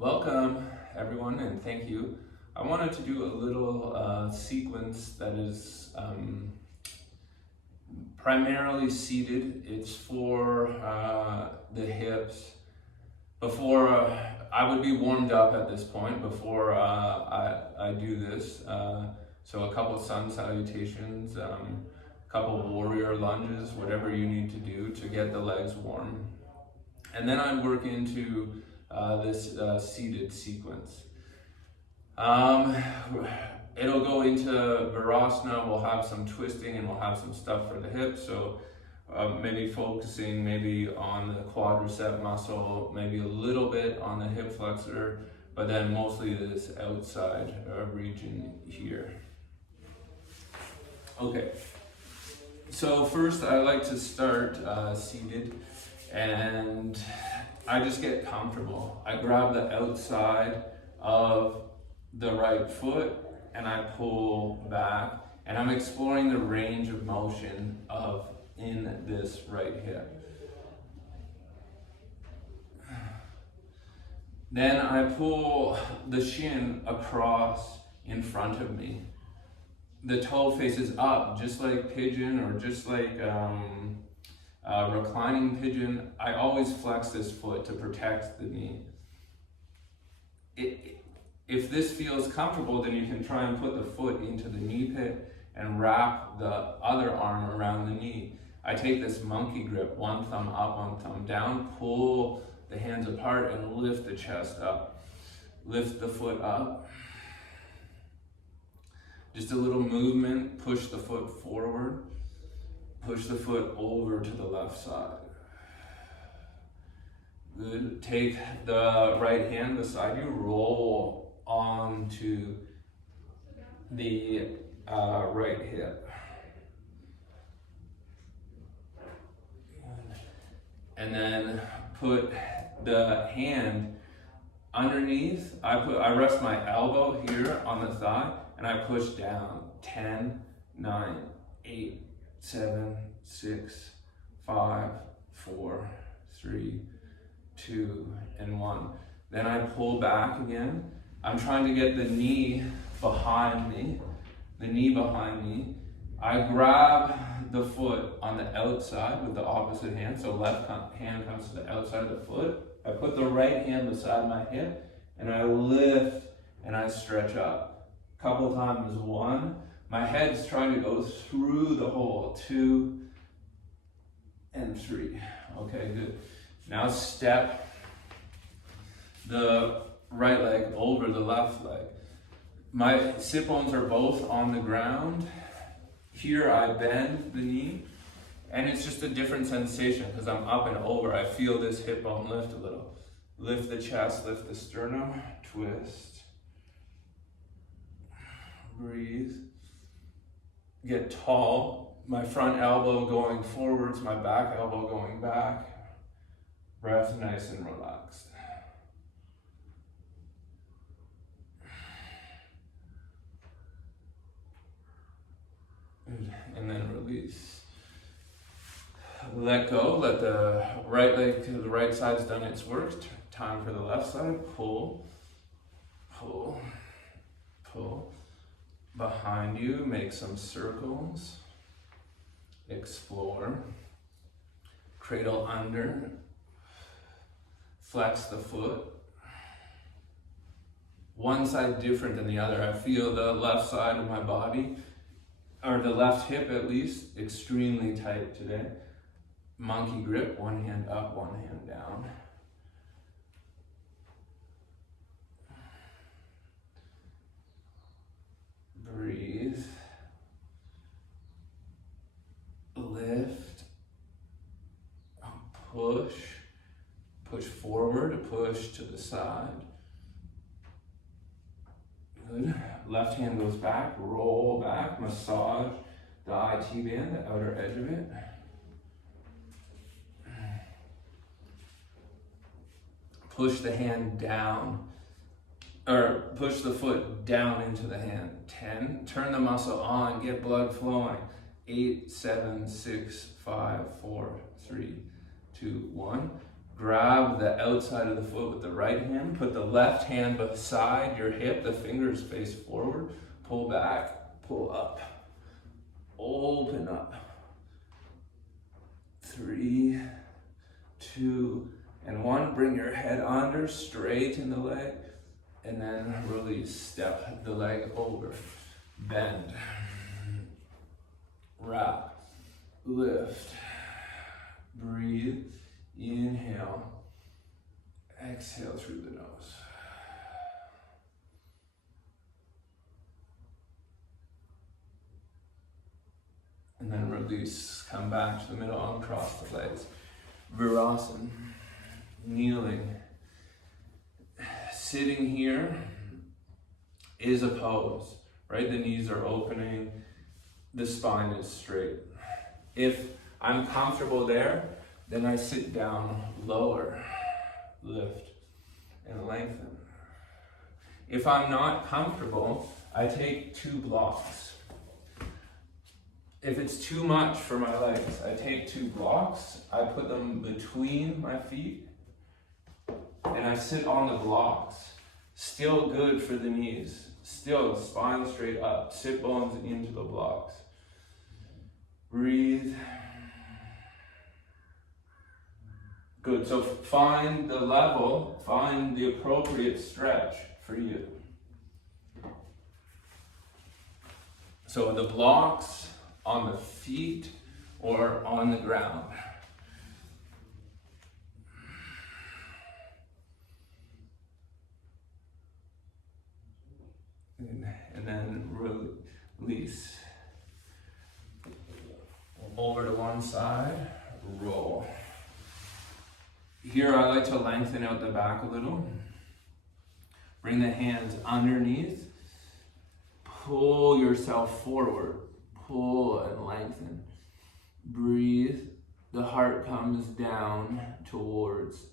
Welcome everyone and thank you. I wanted to do a little sequence that is primarily seated. It's for the hips. Before I would be warmed up at this point before I do this. So a couple sun salutations, a couple warrior lunges, whatever you need to do to get the legs warm. And then I'd work into this seated sequence. It'll go into Virasana. We'll have some twisting and we'll have some stuff for the hips. So maybe focusing on the quadricep muscle, maybe a little bit on the hip flexor, but then mostly this outside region here. Okay, so first I like to start seated, and I just get comfortable. I grab the outside of the right foot and I pull back, and I'm exploring the range of motion in this right hip. Then I pull the shin across in front of me. The toe faces up, just like pigeon or just like reclining pigeon. I always flex this foot to protect the knee. If this feels comfortable, then you can try and put the foot into the knee pit and wrap the other arm around the knee. I take this monkey grip, one thumb up, one thumb down, pull the hands apart and lift the chest up. Lift the foot up. Just a little movement, push the foot forward, push the foot over to the left side. Good. Take the right hand beside you, roll onto the right hip. And then put the hand underneath. I rest my elbow here on the thigh and I push down. 10, 9, 8, 7, 6, 5, 4, 3, 2, and 1. Then I pull back again. I'm trying to get the knee behind me. I grab the foot on the outside with the opposite hand. So left hand comes to the outside of the foot. I put the right hand beside my hip and I lift and I stretch up. Couple times, 1. My head's trying to go through the hole. 2 and 3. Okay, good. Now step the right leg over the left leg. My sit bones are both on the ground. Here I bend the knee, and it's just a different sensation because I'm up and over. I feel this hip bone lift a little. Lift the chest, lift the sternum, twist. Breathe. Get tall. My front elbow going forwards, my back elbow going back. Breath nice and relaxed. And then release. Let go, let the right leg to the right side's done its work. Time for the left side. Pull, pull, pull. Behind you, make some circles. Explore. Cradle under. Flex the foot. One side different than the other. I feel the left side of my body, or the left hip at least, extremely tight today. Monkey grip, one hand up, one hand down. Breathe. Lift. Push. Push forward, push to the side. Good. Left hand goes back, roll back, massage the IT band, the outer edge of it. Push the hand down, or push the foot down into the hand. 10, turn the muscle on, get blood flowing. 8, 7, 6, 5, 4, 3, 2, 1. grab the outside of the foot with the right hand, put the left hand beside your hip, the fingers face forward, pull back, pull up, open up. 3, 2, and 1. Bring your head under, straighten the leg, and then release. Step the leg over, bend, wrap, lift, breathe, inhale, exhale through the nose. And then release, come back to the middle, uncross the legs. Virasana, kneeling. Sitting here is a pose, right? The knees are opening, the spine is straight. If I'm comfortable there, then I sit down, lower, lift, and lengthen. If I'm not comfortable, I take 2 blocks. If it's too much for my legs, I take 2 blocks, I put them between my feet, and I sit on the blocks. Still good for the knees. Still spine straight up, sit bones into the blocks. Breathe. Good, so find the level, find the appropriate stretch for you. So the blocks on the feet or on the ground. And then release. Over to one side, roll. Here I like to lengthen out the back a little. Bring the hands underneath. Pull yourself forward. Pull and lengthen. Breathe. The heart comes down towards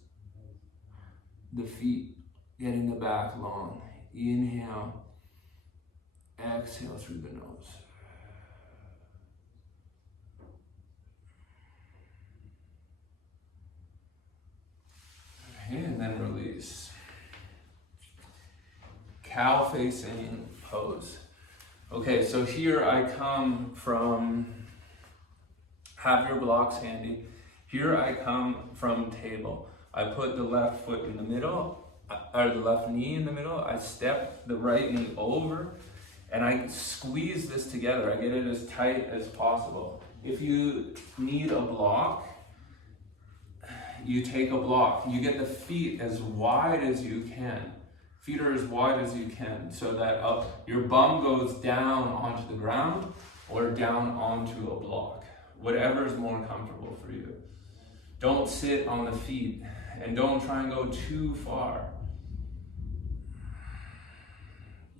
the feet, getting the back long. Inhale. Exhale through the nose. Okay, and then release. Cow facing pose. Okay, so here I come from, have your blocks handy. Here I come from table. I put the left foot in the middle, or the left knee in the middle. I step the right knee over, and I squeeze this together. I get it as tight as possible. If you need a block, you take a block. You get the feet as wide as you can. Feet are as wide as you can, so that your bum goes down onto the ground or down onto a block. Whatever is more comfortable for you. Don't sit on the feet, and don't try and go too far.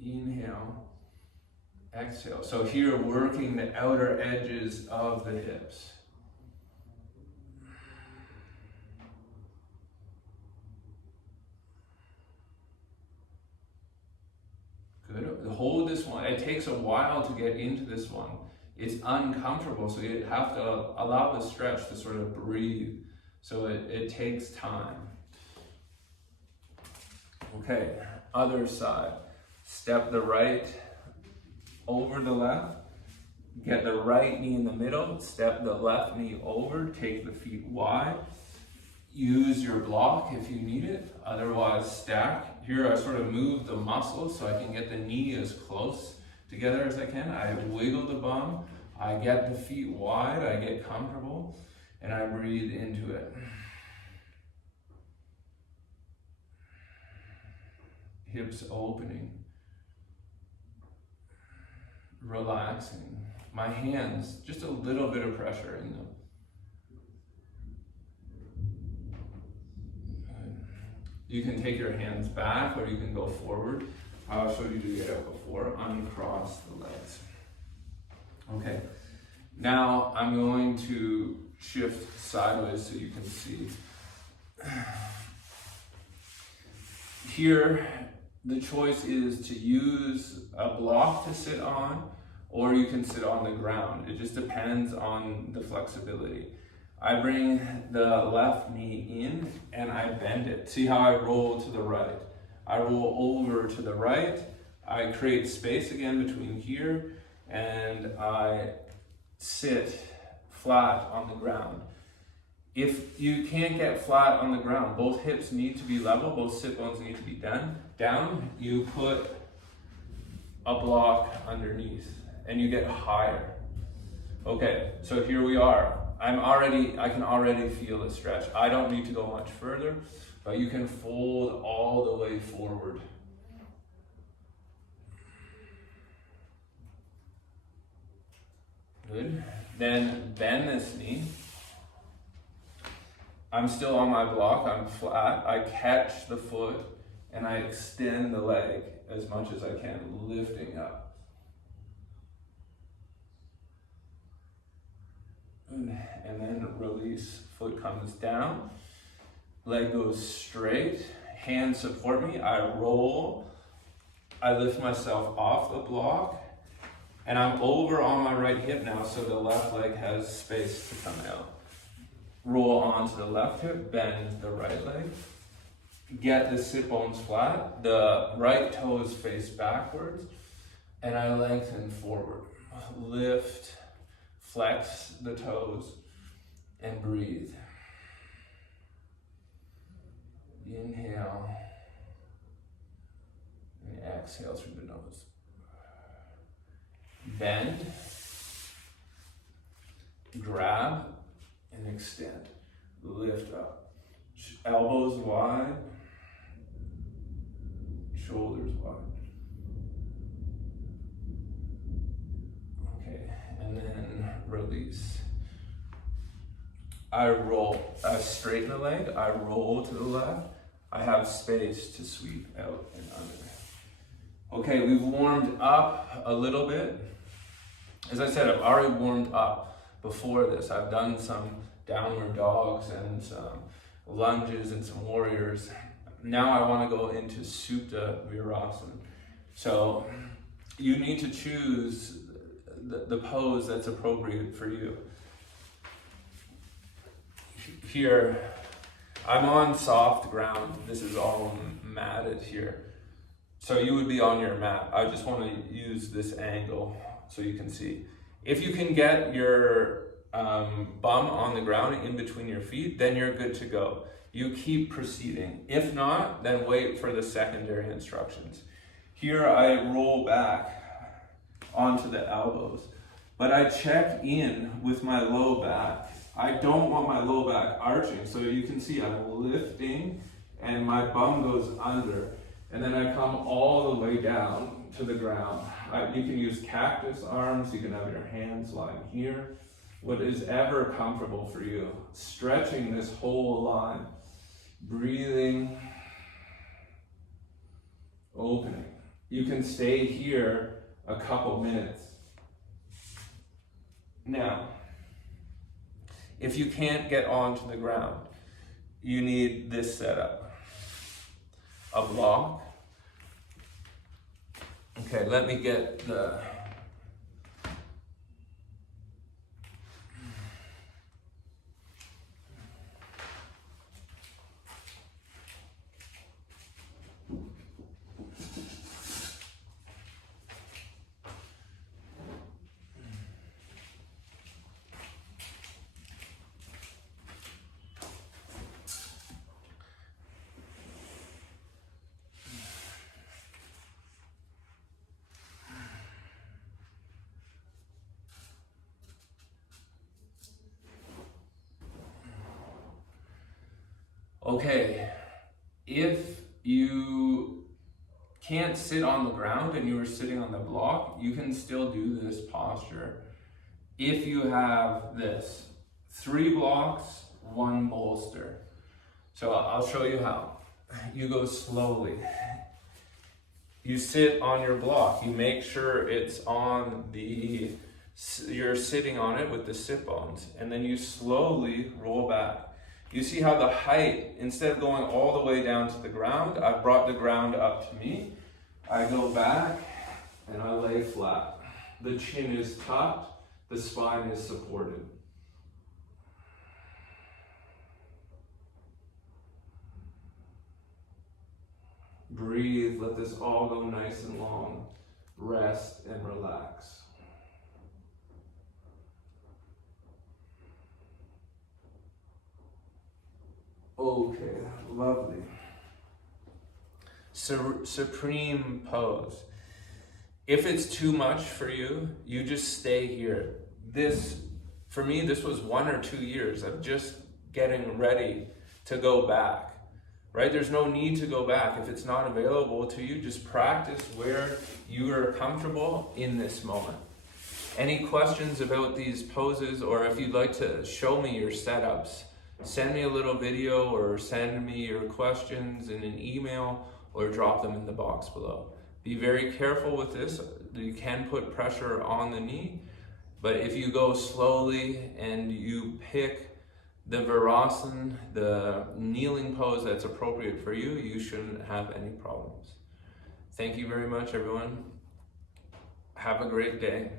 Inhale. Exhale. So here, working the outer edges of the hips. Good. Hold this one. It takes a while to get into this one. It's uncomfortable, so you have to allow the stretch to sort of breathe. So it takes time. Okay, other side. Step the right over the left. Get the right knee in the middle. Step the left knee over. Take the feet wide. Use your block if you need it. Otherwise, stack. Here I sort of move the muscles so I can get the knee as close together as I can. I wiggle the bum. I get the feet wide. I get comfortable. And I breathe into it. Hips opening. Relaxing. My hands, just a little bit of pressure in them. You can take your hands back or you can go forward. I'll show you to get out before. Uncross the legs. Okay. Now I'm going to shift sideways so you can see. Here, the choice is to use a block to sit on, or you can sit on the ground. It just depends on the flexibility. I bring the left knee in and I bend it. See how I roll to the right? I roll over to the right. I create space again between here and I sit flat on the ground. If you can't get flat on the ground, both hips need to be level, both sit bones need to be down, you put a block underneath and you get higher. Okay, so here we are. I can already feel the stretch. I don't need to go much further, but you can fold all the way forward. Good. Then bend this knee. I'm still on my block, I'm flat. I catch the foot and I extend the leg as much as I can, lifting up. And then release, foot comes down, leg goes straight, hands support me, I roll, I lift myself off the block, and I'm over on my right hip now, so the left leg has space to come out. Roll onto the left hip, bend the right leg. Get the sit bones flat, the right toes face backwards, and I lengthen forward. Lift, flex the toes, and breathe. Inhale, and exhale through the nose. Bend, grab, and extend. Lift up. Elbows wide, shoulders wide. Okay, and then release. I straighten the leg, I roll to the left. I have space to sweep out and under. Okay, we've warmed up a little bit. As I said, I've already warmed up before this. I've done some downward dogs and some lunges and some warriors. Now I want to go into Supta Virasana. So you need to choose the pose that's appropriate for you. Here, I'm on soft ground. This is all matted here. So you would be on your mat. I just want to use this angle so you can see. If you can get your bum on the ground in between your feet, then you're good to go. You keep proceeding. If not, then wait for the secondary instructions. Here I roll back onto the elbows, but I check in with my low back. I don't want my low back arching, so you can see I'm lifting and my bum goes under, and then I come all the way down to the ground. You can use cactus arms, you can have your hands lying here, what is ever comfortable for you. Stretching this whole line, breathing, opening. You can stay here a couple minutes. Now, if you can't get onto the ground, you need this setup. A block. Okay, let me get the... Okay, if you can't sit on the ground and you are sitting on the block, you can still do this posture. If you have this, 3 blocks, 1 bolster. So I'll show you how. You go slowly. You sit on your block. You make sure it's on you're sitting on it with the sit bones, and then you slowly roll back. You see how the height, instead of going all the way down to the ground, I've brought the ground up to me. I go back and I lay flat. The chin is tucked, the spine is supported. Breathe, let this all go nice and long. Rest and relax. Okay, lovely. Supreme pose. If it's too much for you, you just stay here. For me, this was 1 or 2 years of just getting ready to go back, right? There's no need to go back. If it's not available to you, just practice where you are comfortable in this moment. Any questions about these poses, or if you'd like to show me your setups, send me a little video or send me your questions in an email or drop them in the box below. Be very careful with this. You can put pressure on the knee, but if you go slowly and you pick the Virasana, the kneeling pose that's appropriate for you, you shouldn't have any problems. Thank you very much, everyone. Have a great day.